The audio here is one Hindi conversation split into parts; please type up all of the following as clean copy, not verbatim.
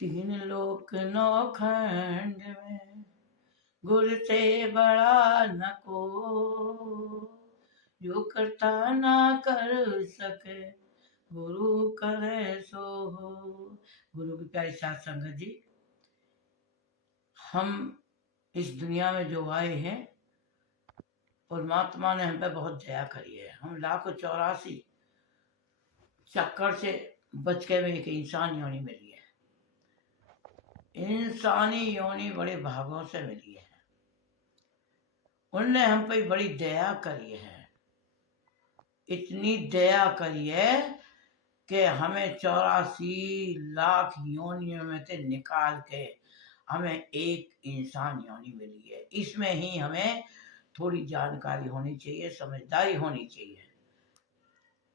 तीन लोक नौखंड में गुर से बड़ा न को, जो करता ना कर सके गुरु करे सो हो। गुरु की प्यारी साथ संगत जी, हम इस दुनिया में जो आए हैं, परमात्मा ने हम पे बहुत दया करी है। हम 1,84 चक्कर से बच के में एक इंसान योनि मिली है। इंसानी योनि बड़े भागों से मिली है। उनने हम पे बड़ी दया करी है। इतनी दया करी है कि हमें 84 लाख योनियों में से निकाल के हमें एक इंसान योनि मिली है। इसमें ही हमें थोड़ी जानकारी होनी चाहिए, समझदारी होनी चाहिए,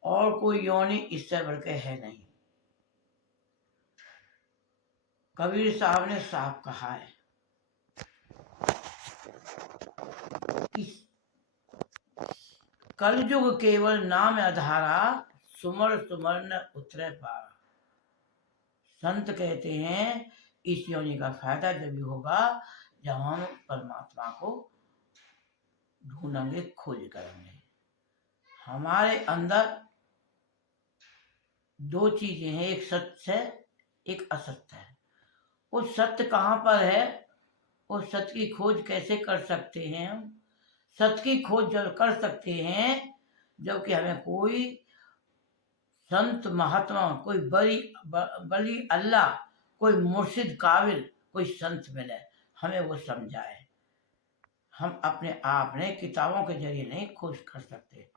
और कोई योनि इससे बढ़ के है नहीं। कबीर साहब ने साफ कहा है, कलयुग केवल नाम आधारा, सुमर सुमर न उतरे पारा। संत कहते हैं इस योनि का फायदा जब भी होगा जब हम परमात्मा को ढूंढेंगे, खोज करेंगे। हमारे अंदर दो चीजें हैं, एक सत्य है, एक असत्य है। वो सत्य कहाँ पर है, उस सत्य की खोज कैसे कर सकते हैं हम? सत्य की खोज जब कर सकते हैं जबकि हमें कोई संत महात्मा, कोई बली अल्लाह, कोई मुर्शिद काबिल, कोई संत मिले, हमें वो समझाए। हम अपने आप ने किताबों के जरिए नहीं खोज कर सकते।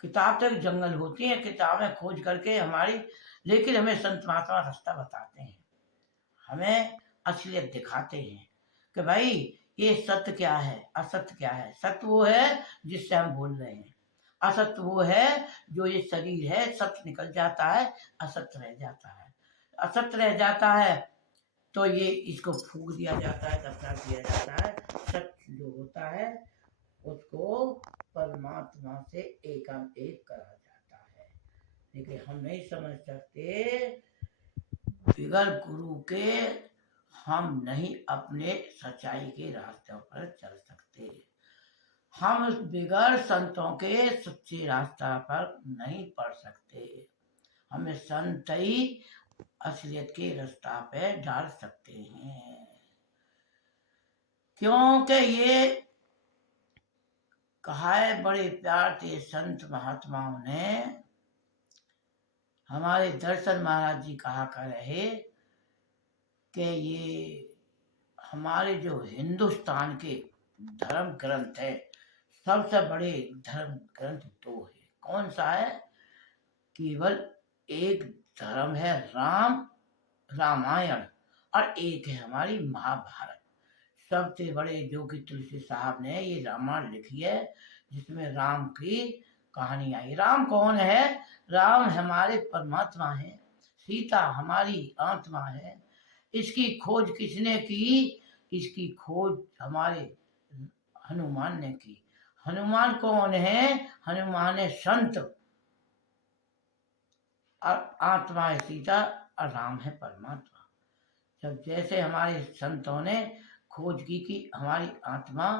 किताब तक जंगल होती है, किताबें खोज करके हमारी, लेकिन हमें संत महात्मा रास्ता बताते हैं, हमें असलियत दिखाते हैं कि भाई ये सत्य क्या है, असत्य क्या है। सत्य वो है जिससे हम बोल रहे हैं, असत्य वो है जो ये शरीर है, सत्य निकल जाता है, असत्य रह जाता है। असत्य रह जाता है तो ये इसको फूंक दिया जाता है, दफना दिया जाता है। सत्य जो होता है उसको परमात्मा से एकम एक करा जाता है। लेकिन हम नहीं समझ सकते, बिगर गुरु के हम नहीं अपने सच्चाई के रास्ते पर चल सकते। हम बिगर संतों के सच्चे रास्ता पर नहीं पड़ सकते। हमें संत ही असलियत के रास्ता पे डाल सकते हैं, क्योंकि ये कहा है बड़े प्यार से संत महात्माओं ने। हमारे दर्शन महाराज जी कहा कर रहे कि ये हमारे जो हिंदुस्तान के धर्म ग्रंथ है, सबसे बड़े धर्म ग्रंथ दो है। कौन सा है? केवल एक धर्म है रामायण, और एक है हमारी महाभारत। सबसे बड़े जो कि तुलसी साहब ने ये रामायण लिखी है, जिसमें राम की कहानी आई। राम कौन है? राम हमारे परमात्मा है, सीता हमारी आत्मा है। इसकी खोज किसने की? इसकी खोज हमारे हनुमान ने की। हनुमान कौन है? हनुमान है संत, और आत्मा है सीता, और राम है परमात्मा। जब जैसे हमारे संतों ने खोज की कि हमारी आत्मा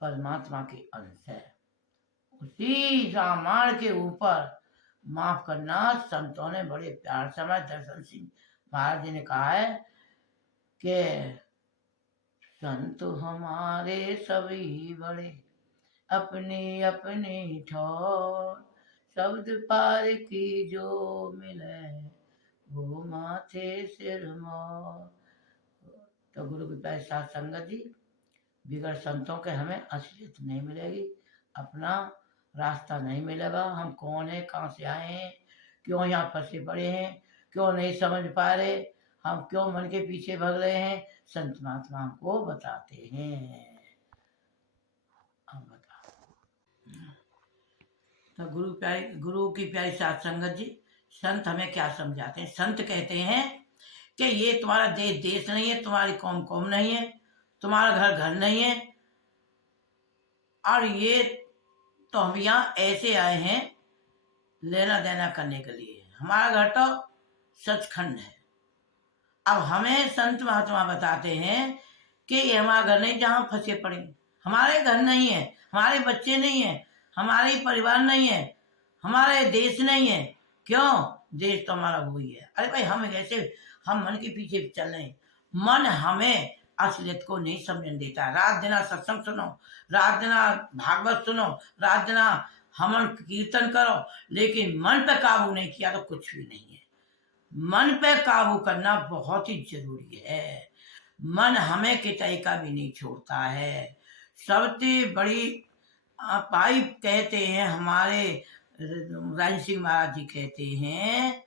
परमात्मा के अंश है, उसी रामायण के ऊपर माफ करना संतों ने बड़े प्यार से, हमारे दर्शन सिंह महाराज जी ने कहा है कि संत हमारे सभी बड़े अपने अपने ठौर, शब्द पार की जो मिले वो माथे सिर मोर। तो गुरु की प्यारी साथ संगत जी, बिगड़ संतों के हमें असलियत नहीं मिलेगी, अपना रास्ता नहीं मिलेगा। हम कौन है, कहाँ से आए हैं, क्यों यहाँ फंसे पड़े हैं, क्यों नहीं समझ पा रहे, हम क्यों मन के पीछे भाग रहे हैं, संत महात्मा हमको बताते हैं। हम बता तो गुरु की प्यारी साथ संगत जी, संत हमें क्या समझाते हैं? संत कहते हैं कि ये तुम्हारा देश नहीं है, तुम्हारी कौम नहीं है, तुम्हारा घर नहीं है, और ये तो हम यहाँ ऐसे आए हैं लेना देना करने के लिए। हमारा घर तो सचखंड है, अब हमें संत महात्मा बताते हैं कि ये हमारा घर नहीं जहाँ फंसे पड़े, हमारे घर नहीं है, हमारे बच्चे नहीं है, हमारे परिवार नहीं है, हमारे देश नहीं है। क्यों? देश तो हमारा वही है। अरे भाई हम कैसे, हम मन के पीछे चल रहे हैं। मन हमें असलियत को नहीं समझने देता। रात दिन सत्संग सुनो, रात दिन भागवत सुनो, रात दिन हवन कीर्तन करो, लेकिन मन पे काबू नहीं किया तो कुछ भी नहीं है। मन पे काबू करना बहुत ही जरूरी है। मन हमें कितई का भी नहीं छोड़ता है। सबसे बड़ी भाई कहते हैं हमारे राज सिंह महाराज जी कहते हैं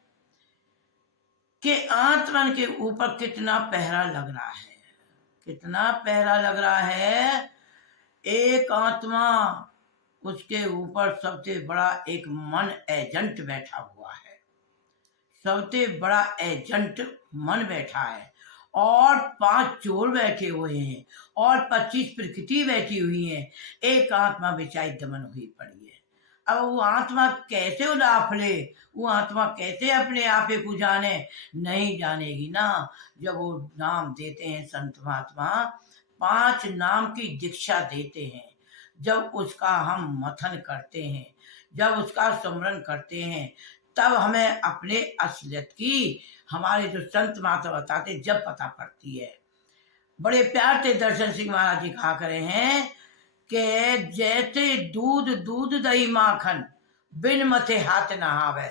कि आत्मन के ऊपर कितना पहरा लग रहा है, कितना पहरा लग रहा है। एक आत्मा, उसके ऊपर सबसे बड़ा एक मन एजेंट बैठा हुआ है, सबसे बड़ा एजेंट मन बैठा है, और 5 चोर बैठे हुए हैं, और 25 प्रकृति बैठी हुई है। एक आत्मा बेचारी दमन हुई पड़ी है। अब वो आत्मा कैसे उदाफले, वो आत्मा कैसे अपने आप को जाने? नहीं जानेगी ना। जब वो नाम देते हैं संत महात्मा, 5 नाम की दीक्षा देते हैं, जब उसका हम मथन करते हैं, जब उसका स्मरण करते हैं, तब हमें अपने असलियत की, हमारे जो संत महात्मा बताते, जब पता पड़ती है। बड़े प्यार से दर्शन सिंह महाराज जी कहा करे हैं कि जैसे दूध दूध दही माखन, बिन मथे हाथ नहावे।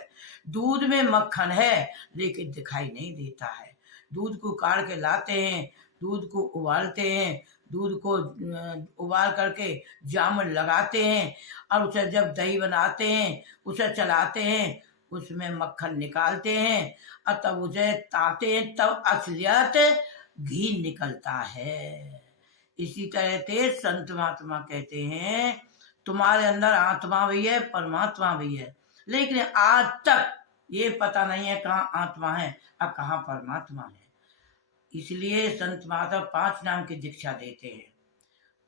दूध में मक्खन है लेकिन दिखाई नहीं देता है। दूध को काट के लाते हैं, दूध को उबालते हैं, दूध को उबाल करके जामुन लगाते हैं, और उसे जब दही बनाते हैं, उसे चलाते हैं, उसमें मक्खन निकालते हैं, और तब उसे ताते हैं, तब असलियत घी निकलता है। इसी तरह से संत महात्मा कहते हैं तुम्हारे अंदर आत्मा भी है, परमात्मा भी है, लेकिन आज तक ये पता नहीं है कहाँ आत्मा है और कहाँ परमात्मा है। इसलिए संत महात्मा 5 नाम की दीक्षा देते हैं।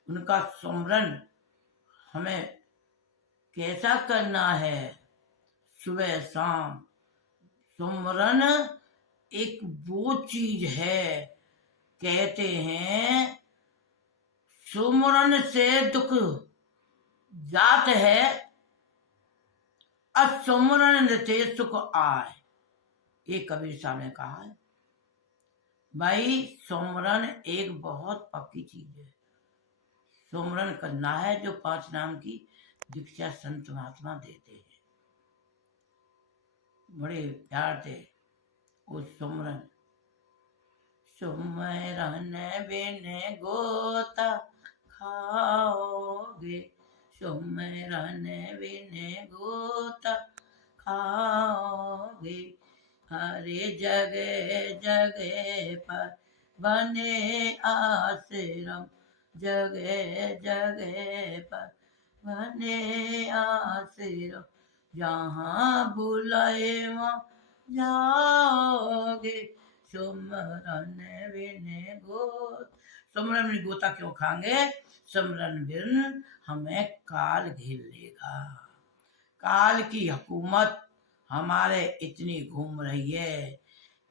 उनका सुमरन हमें कैसा करना है? सुबह शाम सुमरन एक वो चीज है, कहते हैं सुमरन से दुख जात है, असुमरन से सुख आए। ये कबीर साहब ने कहा है। भाई सुमरन एक बहुत पक्की चीज है। सुमरन करना है, जो 5 नाम की दीक्षा संत महात्मा देते हैं, बड़े प्यार से वो सुमरन। सुमरन बिन गोता खाओगे, सुमरन बिन गोता खाओगे, हरे जगह जगह पर बने आश्रम, जगह जगह पर बने आश्रम, जहाँ बुलाए वहाँ जाओगे, सुमरन बिन गोता। सुमरन बिन गोता क्यों खाएंगे? सुमरन बिन हमें काल घेर लेगा। काल की हुकूमत हमारे इतनी घूम रही है,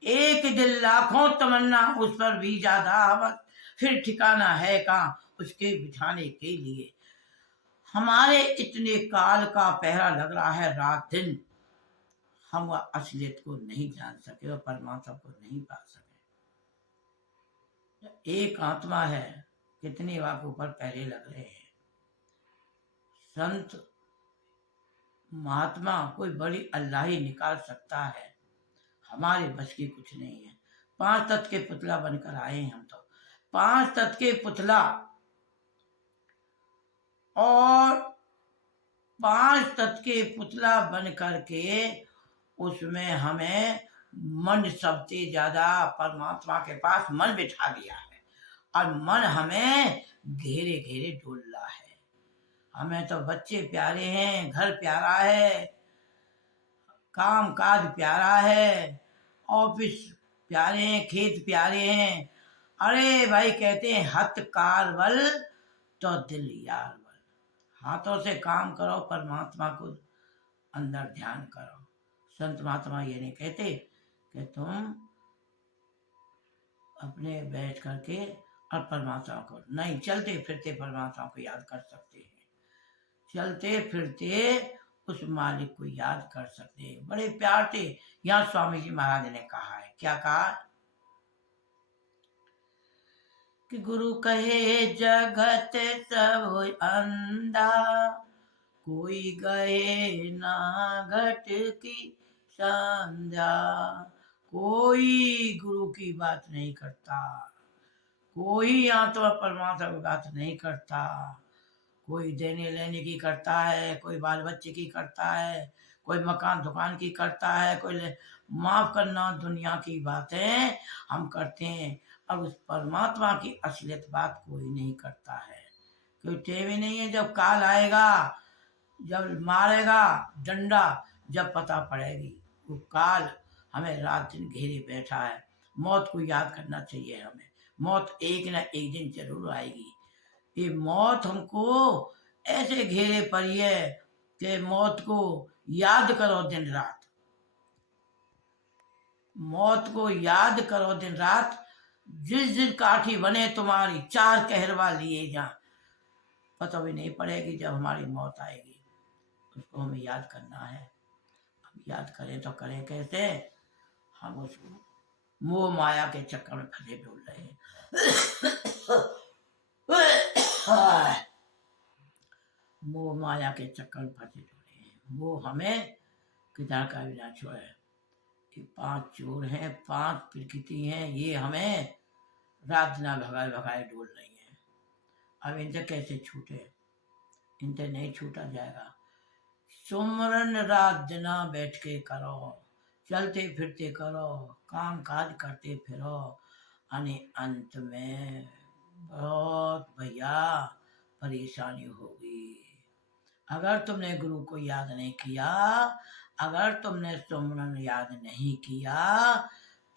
एक दिल लाखों तमन्ना, उस पर भी ज्यादा हवस, फिर ठिकाना है कहाँ उसके बिठाने के लिए। हमारे इतने काल का पहरा लग रहा है रात दिन, हम असलियत को नहीं जान सके और परमात्मा को नहीं पा सके। एक आत्मा है, कितने वाक ऊपर पहरे लग रहे हैं। संत महात्मा कोई बड़ी अल्लाह ही निकाल सकता है, हमारे बस की कुछ नहीं है। 5 तत्व के पुतला बनकर आए हैं हम तो, 5 तत्व के पुतला, और 5 तत्व के पुतला बन करके उसमें हमें मन सबसे ज्यादा परमात्मा के पास मन बिठा दिया है, और मन हमें घेरे घेरे डोल रहा है। हमें तो बच्चे प्यारे हैं, घर प्यारा है, काम काज प्यारा है, ऑफिस प्यारे हैं, खेत प्यारे हैं। अरे भाई कहते हैं हथ कार बल तो दिल यार बल। हाथों से काम करो, परमात्मा को अंदर ध्यान करो। संत महात्मा ये नहीं कहते कि तुम अपने बैठ करके और परमात्मा को नहीं, चलते फिरते परमात्मा को याद कर सकते हैं, चलते फिरते उस मालिक को याद कर सकते हैं। बड़े प्यार से यहाँ स्वामी जी महाराज ने कहा है, क्या कहा कि गुरु कहे जगत सब अंधा, कोई गए ना घट की संध्या। कोई गुरु की बात नहीं करता, कोई यहाँ तो परमात्मा की बात नहीं करता, कोई देने लेने की करता है, कोई बाल बच्चे की करता है, कोई मकान दुकान की करता है, कोई माफ करना दुनिया की बातें हम करते हैं, अब उस परमात्मा की असलियत बात कोई नहीं करता है। कोई टेवी नहीं है, जब काल आएगा, जब मारेगा डंडा, जब पता पड़ेगी वो काल हमें रात दिन घेरे बैठा है। मौत को याद करना चाहिए हमें, मौत एक ना एक दिन जरूर आएगी। ये मौत हमको ऐसे घेरे पड़ी है कि मौत को याद करो दिन रात, मौत को याद करो दिन रात। जिस दिन काठी बने तुम्हारी, चार कहरवा लिए जा, पता भी नहीं पड़ेगी जब हमारी मौत आएगी। उसको हमें याद करना है। हम याद करें तो करें कैसे, हम उसको मोह माया के चक्कर में फंसे डूब रहे हैं। मोह माया के चक्कर में फंसे डूबे हैं। वो हमें किधर का भी ना छोड़े। ये 5 चोर हैं, 5 प्रकृति हैं, ये हमें रात ना भगाए भगाए डोल रही हैं। अब इनसे कैसे छूटे, इनसे नहीं छूटा जाएगा। सुमरन रात दिना बैठ के करो, चलते फिरते करो, काम काज करते फिरो, यानी अंत में बहुत भैया परेशानी होगी। अगर तुमने गुरु को याद नहीं किया, अगर तुमने सुमरन याद नहीं किया,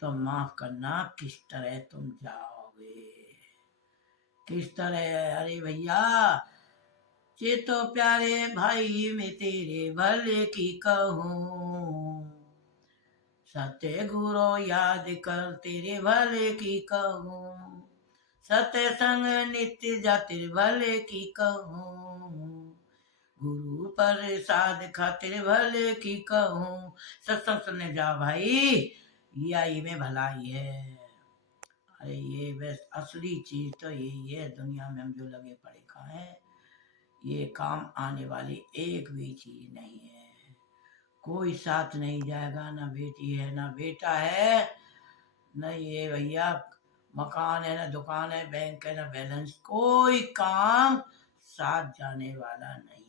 तो माफ करना किस तरह तुम जाओगे, किस तरह। अरे भैया चेतो प्यारे भाई मैं तेरे भले की कहूँ, सत्य गुरु याद कर तेरे भले की कहूँ, सत्य संग नित्य जा तेरे भले की कहूँ, गुरु प्रसाद खातिर भले की कहूँ। सत्संग सुनने जा भाई, यही में भलाई है। अरे ये बस असली चीज तो यही है, दुनिया में हम जो लगे पड़े खाए, ये काम आने वाली एक भी चीज नहीं है। कोई साथ नहीं जाएगा, ना बेटी है ना बेटा है, न ये भैया मकान है, ना दुकान है, बैंक है, ना बैलेंस, कोई काम साथ जाने वाला नहीं